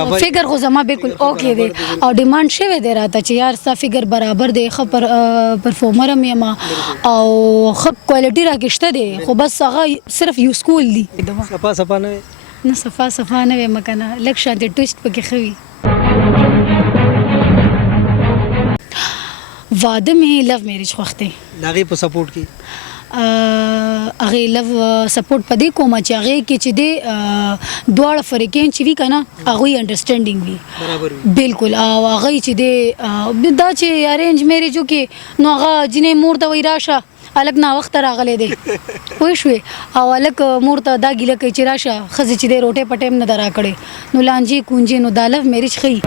برابر فکر خو زما بالکل اوکې دی او ډیمانډ شوی دی راته چې یار ستا فکر برابر دی ښه پرفارمر هم یم او ښه کوالټي راکې شته دی خو بس هغه صرف یوز کول دي صفا نه وي نه صفا نه ویم که نه لږ شانتې ټویسټ پکې ښه وي واده مې لو میریج خوښ دی د هغې په سپورټ کې هغې لو سپورټ په دې کومه چې هغې کې چې دی دواړه فریقین چې وي که نه هغوی انډرسټینډینګ وي بالکل او هغوی چې دی دا چې ارینج میریج وکړي نو هغه جینۍ مور ته وایي راشه هلک ناوخته راغلی دی پوه شوې او هلک مور ته دا ګیله کوي چې راشه ښځې چې دی روټۍ په ټایم نه ده راکړې نو لانجې کونجې نو دا لو میریج ښیي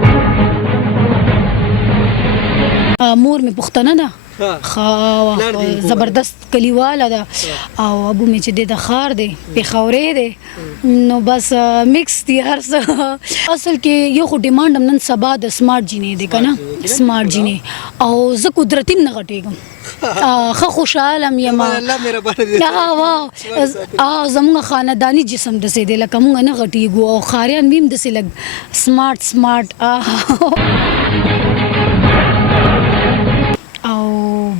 مور مې پښتنه ده زبردست کلیواله ده او ابو مې چې دی د ښار دی پېښورۍ دی نو بس مکس دي هر څه اصل کې یو خو ډیمانډ هم نن سبا د سمارټ جینۍ دی که نه سمارټ جینۍ او زه قدرتي هم نه غټېږم ښه خوشحاله م یم زموږ خانداني جسم داسې دی لکه موږ نه غټېږو او ښاریان مې هم داسې لږ سمارټ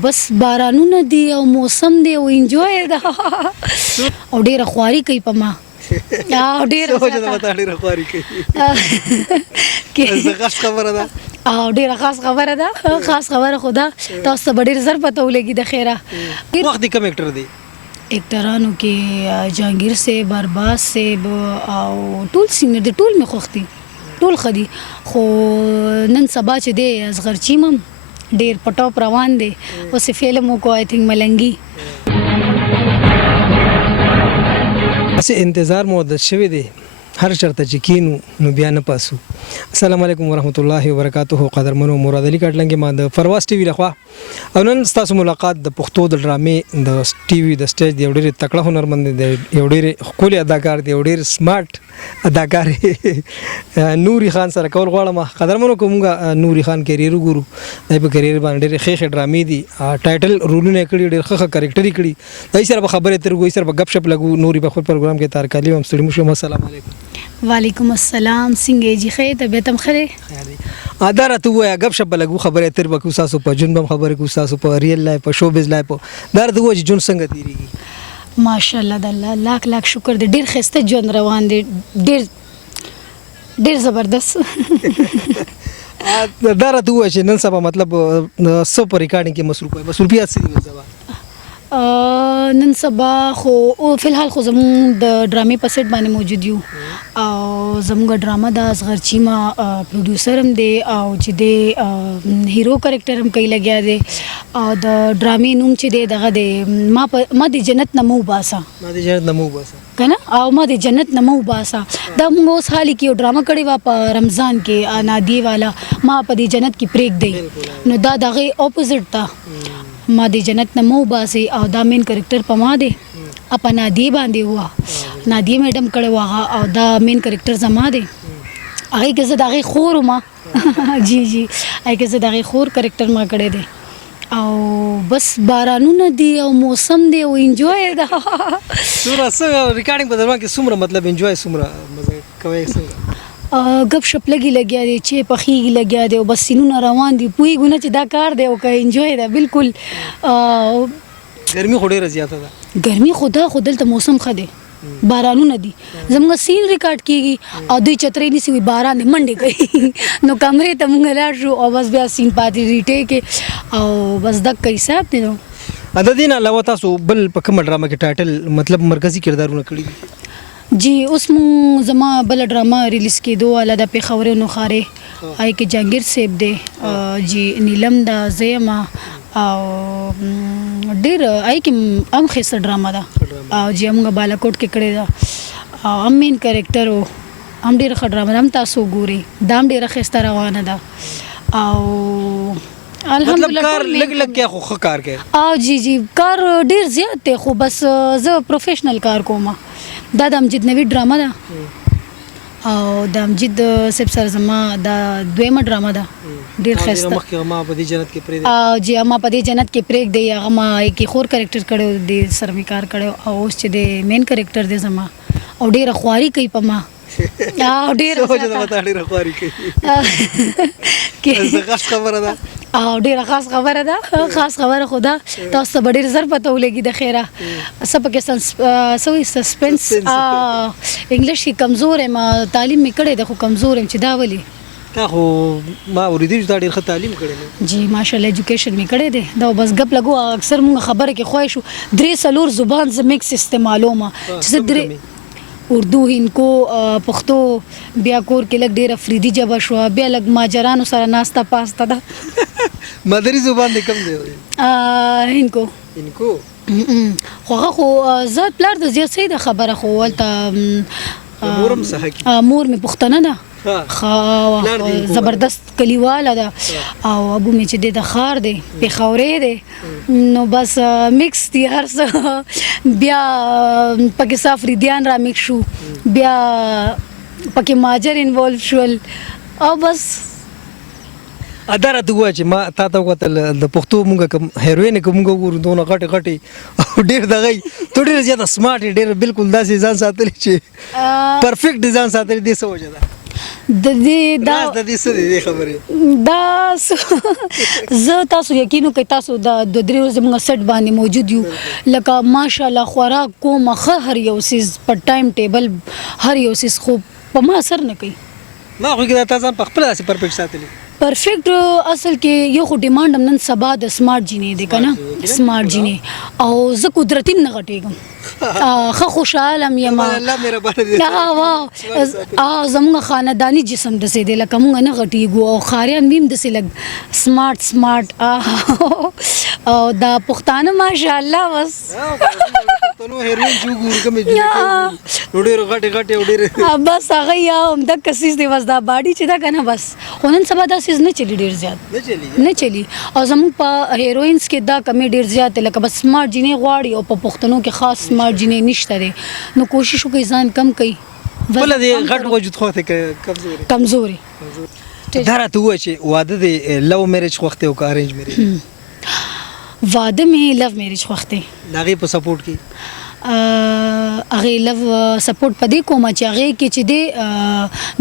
بس بارانونه دي او موسم دی او انجوای ده او ډیره خواري کوي په ما او ډیره خواري کوي خاص خبره ده او ډیره خاص خبره ده خاص خبره خو ده تاسو ته به ډېر زر پته ولګي د خیره وخت کوم اکټر دی اکټرانو کې جهانګیر صاحب ارباز صاحب او ټول سینګر دي ټول مې خوښ دي ټول ښه دي خو نن سبا چې دی اصغر چیمم ډیر پټاپ روان دی اوس فلم وکړو آی تھنک ملنګي اسې انتظار مو د شوی دی هر چرته چې کینو نو بیا نه پاسو السلام علیکم ورحمت الله وبرکاته قدرمنو مراد علي کټلنګ ما د فرواز ټي وي لخوا او نن ستاسو ملاقات د پښتو د ډرامې د ټي وي د سټیج دی ډېر تکړه هنرمند دی ډېر ښکلی اداکار دی ډېر سمارټ اداکار نوري خان سره کول غواړم قدرمنو کومه نوري خان کیریر ګورو د په کیریر باندې ډېر ښه ډرامې دي ټایټل رولونه کړي ډېر ښه کریکټري کړي دای سره خبرې تر ګوي سره غپ شپ لګو نوري په خپل پروګرام کې تارکالی هم ستړي مو السلام علیکم وعلیکم السلام څنګه جی خیر طبیعت هم خره دا راته وایه غب شپ لګو خبرې تر بکو تاسو په جون بم خبرې کو تاسو په ریل لایف په شوبز لایف دا راته وایي جون څنګه تیریږي ماشاءالله د الله لاک لاک شکر دی ډیر خسته ژوند روان دی ډیر زبردست دا راته وایي چې نن سبا مطلب سو په ریکارډینګ کې مصروفیات څه دي نن سبا نن سبا خو فلحال خو زموږ د ډرامې په سیټ باندې موجود یو او زموږ ډرامه د اصغر چیمه پروډوسر هم دی او چې دی هیرو کریکټر هم کوي لګیا دی او د ډرامې نوم چې دی دغه دی ما د جنت نه مو باسه که نه او ما د جنت نه مو باسه دا موږ اوس حالي کې یو ډرامه کړې وه په رمضان کې نادیه والا ما په دې جنت کې پرېږدئ نو دا د هغې اپوزټ ده ما د جنت نه مو باسي او دا مین کریکټر په ما دی په نادیه باندې هوا نادیه میډم کړی و هغه او دا مین کریکټر زما دی هغې کې زه د هغې خور وم جی هغې کې زه د هغې خور کریکټر ما کړی دی او بس بارانونه دي او موسم دی او انجوای ده ریکارډینګ په دوران کې څومره مطلب انجوای څومره مزه کوئ څنګه غب شپ لګیا دی چې پخېږي لګیا دی او بس سینونه روان دي پوهېږو نه چې دا کار دی او که انجوای ده بالکل ګرمي خو ډېره زیاته ده ګرمي خو ده خو دلته موسم ښه دی بارانونه دي زموږ سین ریکارډ کېږي او دوی چترۍ نیسي وي باران دی منډې کوي نو کمرې ته موږ لاړ شو او بس بیا سین پاتې ریټې کې او بس دقه حساب دی نو د دې نه علاوه تاسو بل په کومه ډرامه کې ټایټل مطلب مرکزي کردارونه کړي دي جی اوس مونږ زما بله ډرامه ریلیز کېدو واله ده پېښورۍ نوخارې هغې کې جهانګیر صاحب دی جی نیلم ده زه یم او ډېر هغې کې هم ښایسته ډرامه ده او جی موږ بالاکوټ کې کړې ده او هم مین کریکټر و هم ډېره ښه ډرامه ده هم تاسو وګورئ دا هم ډېره ښایسته روانه ده او مطلب کار لږ کې خو ښه کار کوي او جی کار ډېر زیات دی خو بس زه پروفیشنل کار کوم دا د امجد نوید ډرامه ده او د امجد صاحب سره زما دا دویمه ډرامه ده ډېر ښایسته ما په دې جنت کې پرېږدی او جی ما په دې جنت کې پرېږدی هغه ما کې خور کریکټر کړی دی سره مې کار کړی او اوس چې د مین کریکټر دی زما او ډېره خواري کوي په ما او ډیر سوچ دا وتا ډیر خواري کوي زه خبره ده او ډیره خاص خبره ده خاص خبره خدا تاسو ته ډیر زر پته ولګي د خیره سپکه سوي سسپنس انګلیش کې کمزور یم تعلیم می کړی د خو کمزور یم چې دا ولي تا خو ما اوریدل چې تا ډیر ښه تعلیم کړی جی ماشاءالله ایجوکیشن می کړی دی دا بس غپ لګو اکثر مونږ خبره کې خوښ شو درې سلور زبان ز میکس استعمالوم چې درې اردو هندکو پښتو بیا کور کې لګ ډیر افریدي جبه شو بیا لګ ماجرانو سره ناستا پاستا ده مادری زبان دې کم دی هندکو خو زاد پلار د زیات سي د خبره خو ولته مورم صحکی مور می پښتنه ده زبردست کلیواله ده او ابو می چې د خار دی پیښورې دی نو بس میکس دی هر څه بیا پکې سافریدیان را میکس شو بیا پکې ماجر انوالو شول او بس اداره ته وای چې ما تا ته وکتل د پښتو مونږه کوم هیروین کوم ګورو دونه غټه غټه او ډیر دغه تو ډیر زیاته سمارټ ډیر بالکل داسې ځان ساتلی چې پرفیکټ ځان ساتلی دې څه وجه ده د دې دا د دې څه دې خبره دا زه تاسو یقینو کوي تاسو د درې ورځې موږ سټ باندې موجود یو لکه ماشاءالله خوراک کوم هر یو سیز په ټایم ټیبل هر یو سیز خو په ما اثر نه کوي ما خو کې تاسو په خپل اساس پرفیکټ ساتلی پرفیکټ اصل کې یو خو ډیماند نن سبا د سمارټ جینې دی کنه سمارټ جینې او زه قدرتي نه غټېږم خو خوشاله یم الله مهربانه دي زموږ خاندانی جسم د سي دی لکه موږ نه غټېږو او خاریان میم د سي لګ سمارټ او دا پښتانه ماشاءالله بس نو هیروین جو ګور کوم جو ډېر غټه غټه ډېر بس هغه یا هم د کسیز دی بس دا باډي چې دا کنه بس خونن سبا دا سیز نه چلی ډېر زیات نه چلی او زموږ په هیروینز کې دا کمی ډېر زیات لکه بس سمارټ جینې غواړي او په پښتنو کې خاص سمارټ جینې نشته دی نو کوشش وکړئ ځان کم کړئ بل دې غټ وجود خو ته کمزوري دا راته وای چې واده دې لو میرج خوخته او ارینج میرج واده مې لو میرج خوخته ناغي په سپورټ کې هغه لو سپورټ پدې کومه چې هغه کې چې د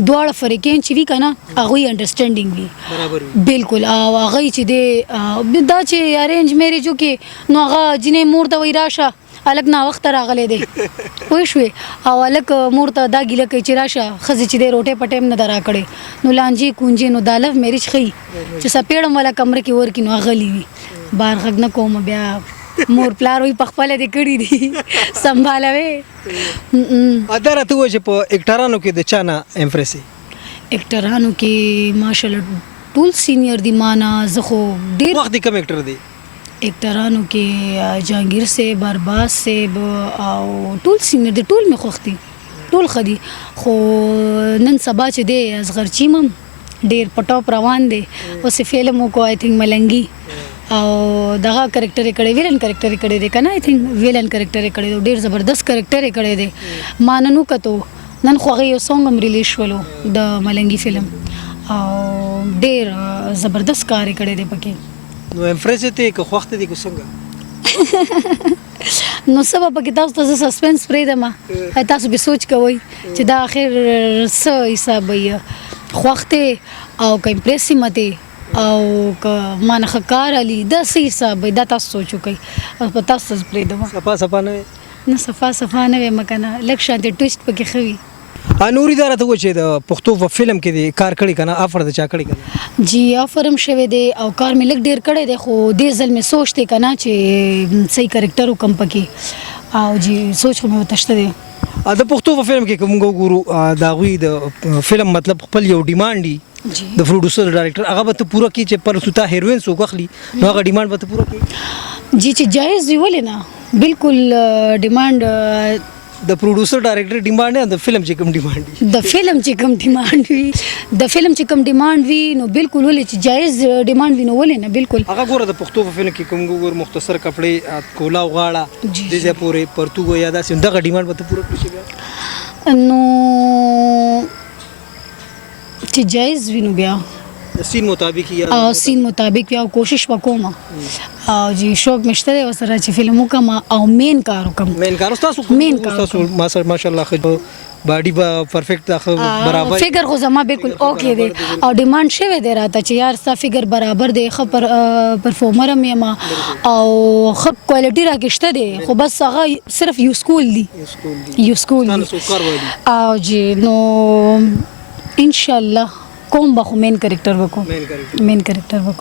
دواړه فرقین چې وی کنه هغه انډرستانډینګ وي برابر بالکل او هغه چې د دا چې ارینج میرجو کې نو هغه جنې مور ته وی راشه الګ نا وخت راغله دي پوه شوې او الګ مور ته دا ګیله کوي چې راشه خزي چې د روټه پټیم نه درا کړي نو لانجی کونجي نو دالف میرج خي چې سپېړم والا کمره کې ورکی نو غلی وي بار غږ نه کوم بیا مور پلار وي پخپله دې کړی دي سمبالوي اداره ته وای چې په اکټرانو کې د چانا امپریسي اکټرانو کې ماشاءالله ټول سینیئر دی مانا زه خو ډېر وخت کم اکټر دی اکټرانو کې جهانگیر صاحب ارباز صاحب او ټول سینیئر دی ټول مې خوښ دي ټول ښه دي خو نن سبا چې دی اصغر چیمم ډېر په ټاپ روان دی اوس فلم وکړو آی تھنک ملنګي او دغه کریکټر یې کړی ویلن کریکټر یې کړی دی کنه آی تھنک ویلن کریکټر یې کړی دی ډېر زبردست کریکټر یې کړی دی ما نن وکتو نن خو هغه یو سونګ هم ریلیز شولو د ملنګي فلم او ډېر زبردست کار یې کړی دی پکې نو امپریس ته که خوخته دي کو څنګه نو سبا پکې تاسو ته سسپنس پرې دمه تاسو به سوچ کوئ چې دا اخر څه حساب وي خوخته او که امپریس مته او که مانه خکار علي دا سي حساب دا تاسو سوچو کوي او په تاسو پرې دمه صفا نه صفا نه مکنه لک شانته ټویسټ پکې خوي نوري داره ته و چې د پښتو په فلم کې دی کار کړی کنه افر د چا کړی کنه جی افرم شوه دی او کار مې لګ ډیر کړی دی خو دې ځل مې سوچته کنه چې صحیح کریکټر وکم پکې او جی سوچ مې وتشته دی د پښتو په فلم کې کوم ګورو دا غوي د فلم مطلب خپل یو ډیماند دی د پروډوسر ډایرکټر هغه به ته پوره کی چې پر سوتا هیروین سو غخلی نو هغه ډیماند به ته پوره کی جی چې جایز وی ولې نه بالکل ډیماند د پروډوسر ډایرکټر ډیماند نه د فلم چې کوم ډیماند وي د فلم چې کوم ډیماند وي نو بالکل ولې چې جایز ډیماند وي نو ولې نه بالکل هغه ګوره د پښتو په فلم کې کوم ګور مختصر کپڑے کولا غاړه د دې پورې پرتګو یا داسې دغه ډیماند به ته پوره کړی بیا نو چې جایز وي نو بیا سین مطابق یا سین مطابق یا کوشش وکوم او جی شوق مشته وسره چې فلم وکم او مین کار وکم مین کار تاسو ماشاءالله باډي به پرفیکټ برابر فګر خو زما بالکل اوکې دی او ډیماند شوی دی راته چې یار ستا فګر برابر دی ښه پرفارمر هم یم او ښه کوالټي راکشته دی خو بس هغه صرف یو سکول دی یو سکول او جی نو ان شاء الله کوم به خو مین کریکټر وکړو